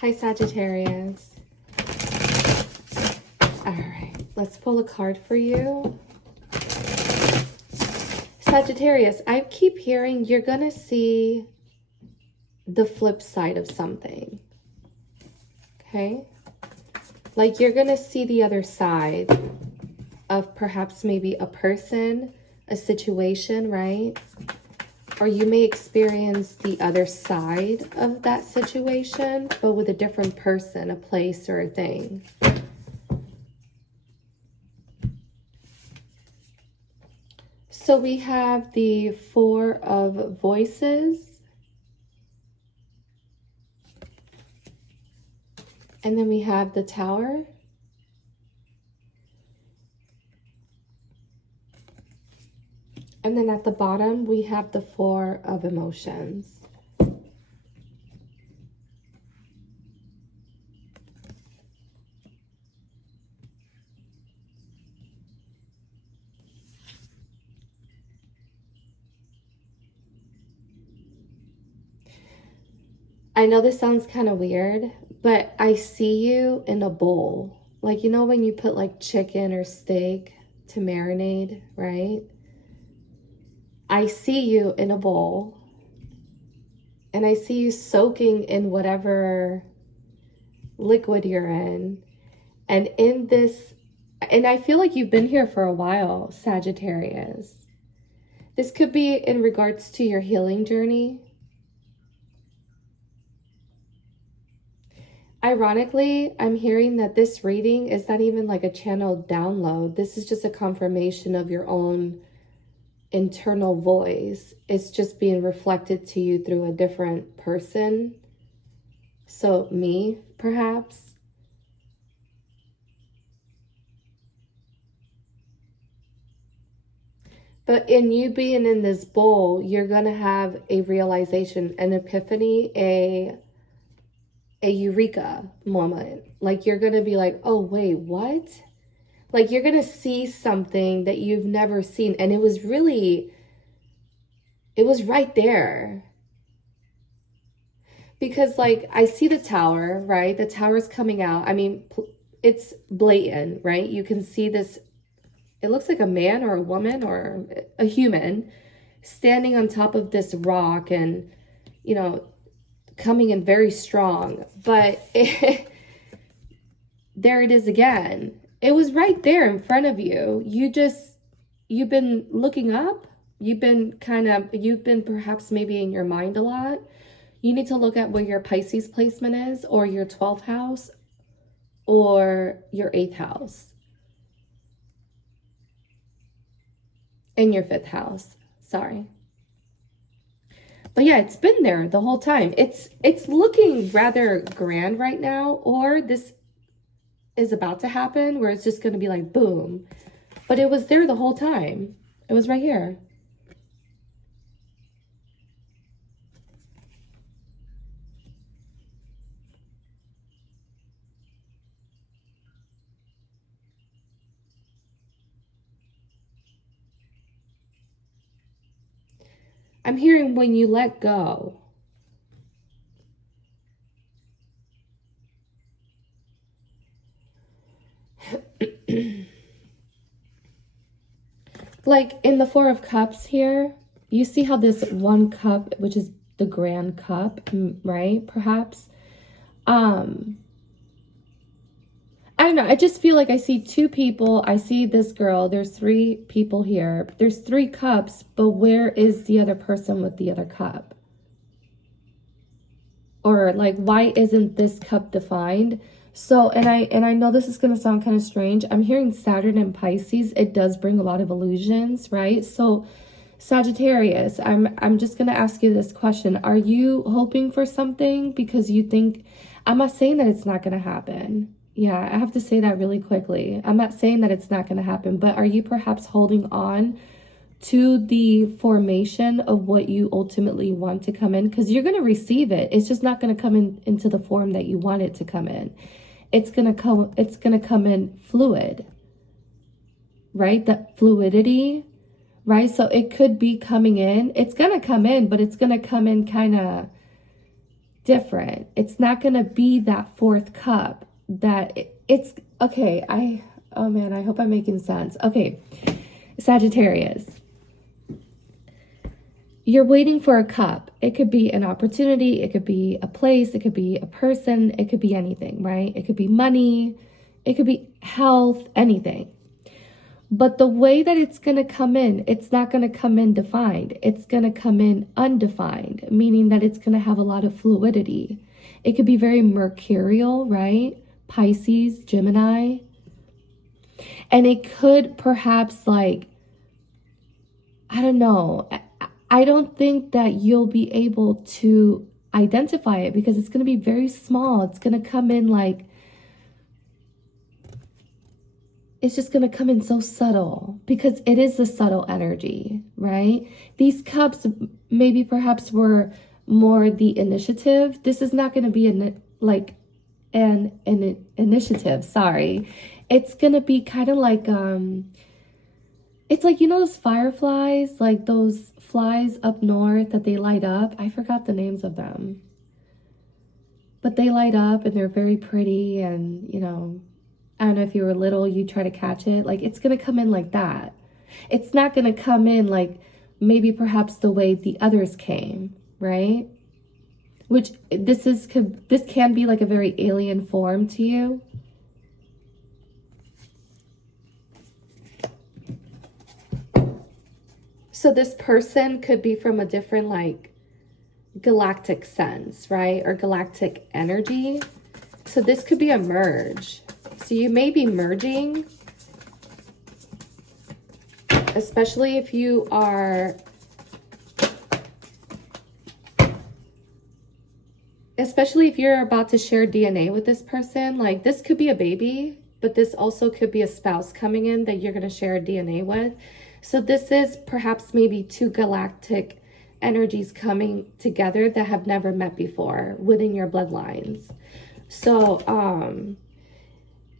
Hi, Sagittarius. All right, let's pull a card for you. Sagittarius, I keep hearing you're going to see the flip side of something. Okay? Like you're going to see the other side of perhaps maybe a person, a situation, right? Or you may experience the other side of that situation, but with a different person, a place, or a thing. So we have the Four of Voices. And then we have the Tower. And then at the bottom, we have the Four of Emotions. I know this sounds kind of weird, but I see you in a bowl. Like, you know when you put like chicken or steak to marinate, right? I see you in a bowl. And I see you soaking in whatever liquid you're in. And in this, and I feel like you've been here for a while, Sagittarius. This could be in regards to your healing journey. Ironically, I'm hearing that this reading is not even like a channeled download. This is just a confirmation of your own internal voice. It's just being reflected to you through a different person. So me, perhaps. But in you being in this bowl, you're going to have a realization, an epiphany, a eureka moment. Like you're going to be like, oh, wait, what? Like you're going to see something that you've never seen. And it was right there. Because like I see the tower, right? The tower's coming out. I mean, it's blatant, right? You can see this. It looks like a man or a woman or a human standing on top of this rock and, you know, coming in very strong. But there it is again. It was right there in front of you. You've been looking up. You've been perhaps maybe in your mind a lot. You need to look at where your Pisces placement is, or your 12th house, or your 8th house. In your 5th house, sorry. But yeah, it's been there the whole time. It's looking rather grand right now, or this is about to happen where it's just going to be like boom. But it was there the whole time. It was right here. I'm hearing when you let go. Like in the Four of Cups here, you see how this one cup, which is the grand cup, right? Perhaps. I don't know. I just feel like I see two people. I see this girl. There's 3 people here. There's 3 cups, but where is the other person with the other cup? Or like, why isn't this cup defined? So, and I know this is going to sound kind of strange. I'm hearing Saturn and Pisces. It does bring a lot of illusions, right? So Sagittarius, I'm just going to ask you this question. Are you hoping for something because you think, I'm not saying that it's not going to happen. Yeah, I have to say that really quickly. I'm not saying that it's not going to happen, but are you perhaps holding on to the formation of what you ultimately want to come in? Because you're going to receive it. It's just not going to come into the form that you want it to come in. It's going to come in fluid, right? That fluidity, right? So it could be coming in. It's going to come in, but it's going to come in kind of different. It's not going to be that fourth cup that it's okay. Oh man, I hope I'm making sense. Okay, Sagittarius, you're waiting for a cup. It could be an opportunity, it could be a place, it could be a person, it could be anything, right? It could be money, it could be health, anything. But the way that it's going to come in, it's not going to come in defined. It's going to come in undefined, meaning that it's going to have a lot of fluidity. It could be very mercurial, right? Pisces, Gemini. And it could perhaps like, I don't know. I don't think that you'll be able to identify it because it's going to be very small. It's going to come in like, it's just going to come in so subtle because it is a subtle energy, right? These cups maybe perhaps were more the initiative. This is not going to be an initiative, sorry. It's going to be kind of like, it's like, you know, those fireflies, like those flies up north that they light up. I forgot the names of them. But they light up and they're very pretty and, you know, I don't know if you were little, you try to catch it. Like, it's going to come in like that. It's not going to come in like maybe perhaps the way the others came, right? Which this can be like a very alien form to you. So this person could be from a different like galactic sense, right? Or galactic energy. So this could be a merge. So you may be merging, especially if you are, especially if you're about to share DNA with this person. Like this could be a baby, but this also could be a spouse coming in that you're going to share DNA with. So this is perhaps maybe two galactic energies coming together that have never met before within your bloodlines. So,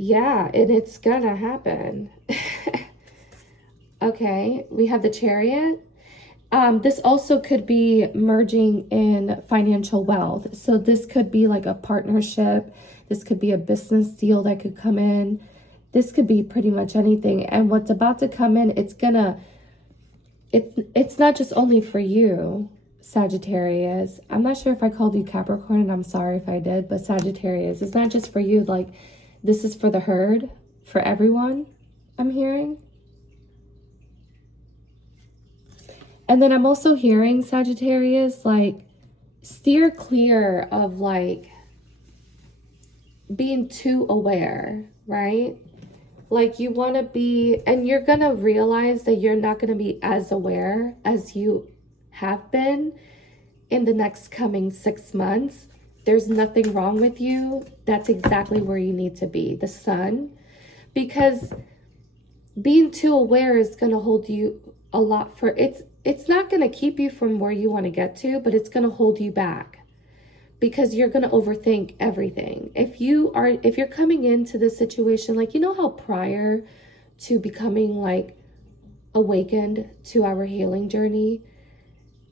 yeah, and it's gonna happen. Okay, we have the Chariot. This also could be merging in financial wealth. So this could be like a partnership. This could be a business deal that could come in. This could be pretty much anything. And what's about to come in, it's not just only for you, Sagittarius. I'm not sure if I called you Capricorn, and I'm sorry if I did, but Sagittarius, it's not just for you. Like, this is for the herd, for everyone, I'm hearing. And then I'm also hearing, Sagittarius, like, steer clear of, like, being too aware, right? Like, you want to be, and you're going to realize that you're not going to be as aware as you have been in the next coming 6 months. There's nothing wrong with you. That's exactly where you need to be, the sun. Because being too aware is going to hold you a lot for, it's not going to keep you from where you want to get to, but it's going to hold you back. Because you're going to overthink everything. If you're coming into this situation, like, you know how prior to becoming like awakened to our healing journey,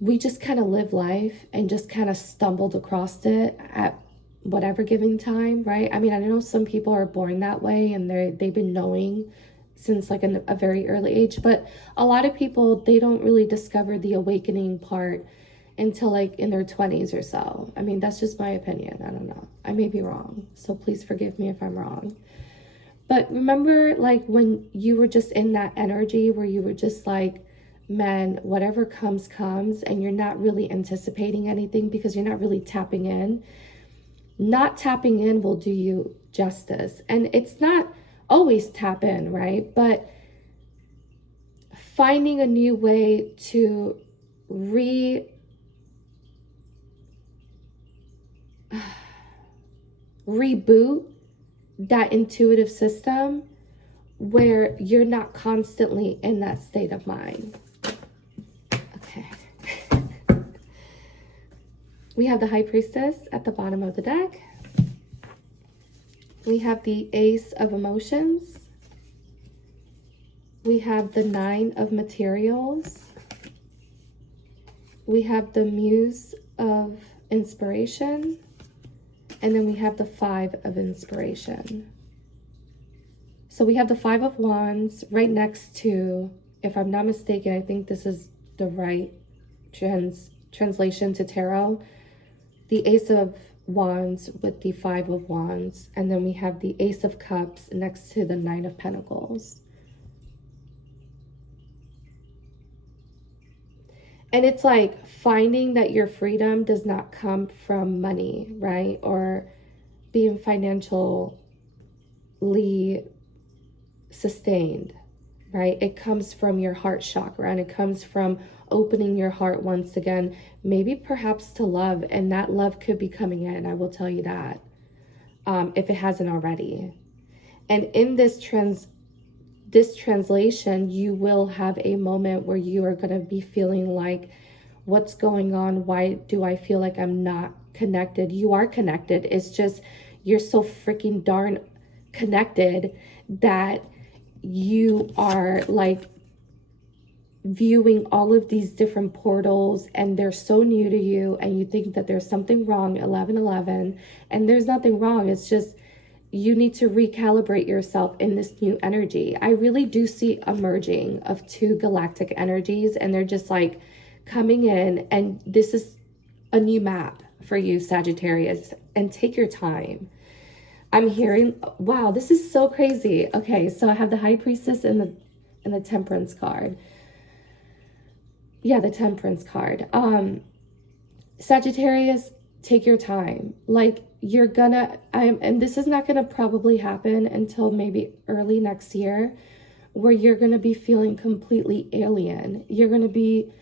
we just kind of live life and just kind of stumbled across it at whatever given time, right? I mean, I know some people are born that way and they've been knowing since like a very early age, but a lot of people, they don't really discover the awakening part until like in their 20s or so. I mean, that's just my opinion. I don't know. I may be wrong. So please forgive me if I'm wrong. But remember, like, when you were just in that energy where you were just like, man, whatever comes, and you're not really anticipating anything because you're not really tapping in. Not tapping in will do you justice. And it's not always tap in, right? But finding a new way to reboot that intuitive system where you're not constantly in that state of mind. Okay. We have the High Priestess at the bottom of the deck. We have the Ace of Emotions. We have the Nine of Materials. We have the Muse of Inspiration. And then we have the 5 of inspiration. So we have the 5 of Wands right next to, if I'm not mistaken, I think this is the right translation to tarot, the Ace of Wands with the 5 of Wands. And then we have the Ace of Cups next to the 9 of Pentacles. And it's like finding that your freedom does not come from money, right? Or being financially sustained, right? It comes from your heart chakra, and it comes from opening your heart once again, maybe perhaps to love, and that love could be coming in, I will tell you that, if it hasn't already. And in this translation, you will have a moment where you are going to be feeling like, what's going on? Why do I feel like I'm not connected? You are connected. It's just you're so freaking darn connected that you are like viewing all of these different portals, and they're so new to you, and you think that there's something wrong, 1111, and there's nothing wrong. It's just you need to recalibrate yourself in this new energy. I really do see a merging of 2 galactic energies, and they're just like coming in, and this is a new map for you, Sagittarius, and take your time. I'm hearing, wow, this is so crazy. Okay, so I have the High Priestess and the Temperance card. Yeah, the Temperance card. Sagittarius, take your time. Like, you're gonna, and this is not gonna probably happen until maybe early next year, where you're gonna be feeling completely alien. You're gonna be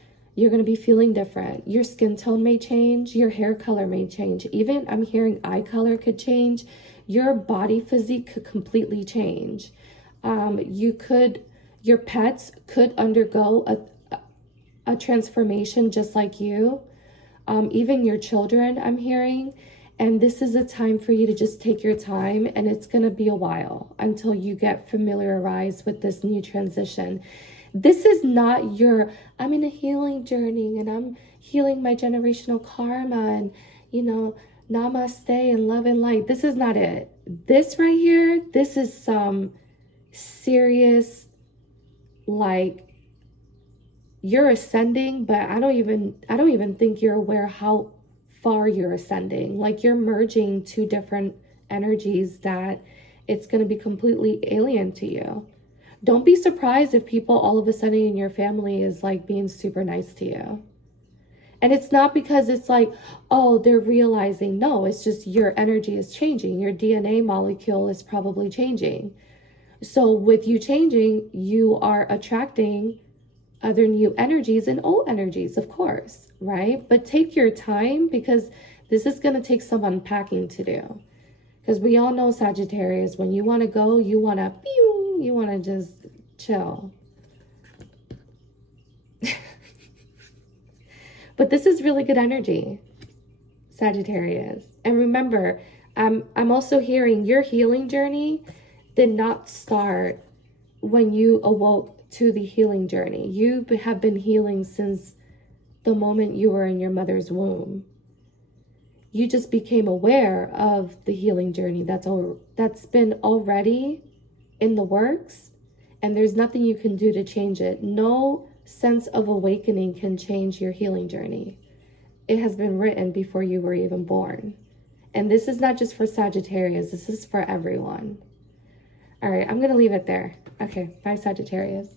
feeling different. Your skin tone may change, your hair color may change. Even I'm hearing eye color could change. Your body physique could completely change. Your pets could undergo a transformation just like you. Even your children, I'm hearing. And this is a time for you to just take your time, and it's going to be a while until you get familiarized with this new transition. This is not your, I'm in a healing journey and I'm healing my generational karma and, you know, namaste and love and light. This is not it. This right here, this is some serious, like, you're ascending, but I don't even think you're aware how far you're ascending. Like, you're merging 2 different energies that it's going to be completely alien to you. Don't be surprised if people all of a sudden in your family is like being super nice to you. And it's not because it's like, oh, they're realizing. No, it's just your energy is changing. Your DNA molecule is probably changing. So with you changing, you are attracting other new energies and old energies, of course, right? But take your time, because this is going to take some unpacking to do. Because we all know, Sagittarius, when you want to go, you want to just chill. But this is really good energy, Sagittarius. And remember, I'm also hearing your healing journey did not start when you awoke to the healing journey. You have been healing since the moment you were in your mother's womb. You just became aware of the healing journey that's been already in the works, and there's nothing you can do to change it. No sense of awakening can change your healing journey. It has been written before you were even born. And this is not just for Sagittarius, this is for everyone. All right, I'm going to leave it there. Okay, bye, Sagittarius.